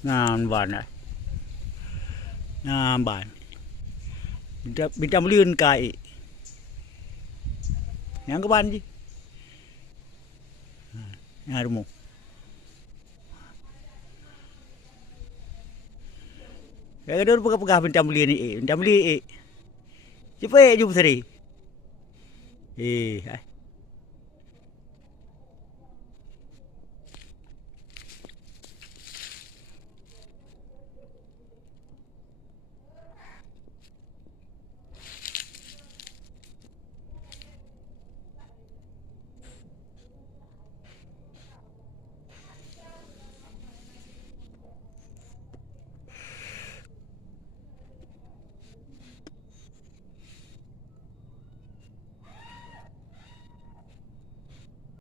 Ban. Ban. Bintang beliun kai. Yang ke ban je. Yang rumah. Kadang-kadang pegah-pegah bintang beli ni. Bintang beli. Cepat jumpa seri.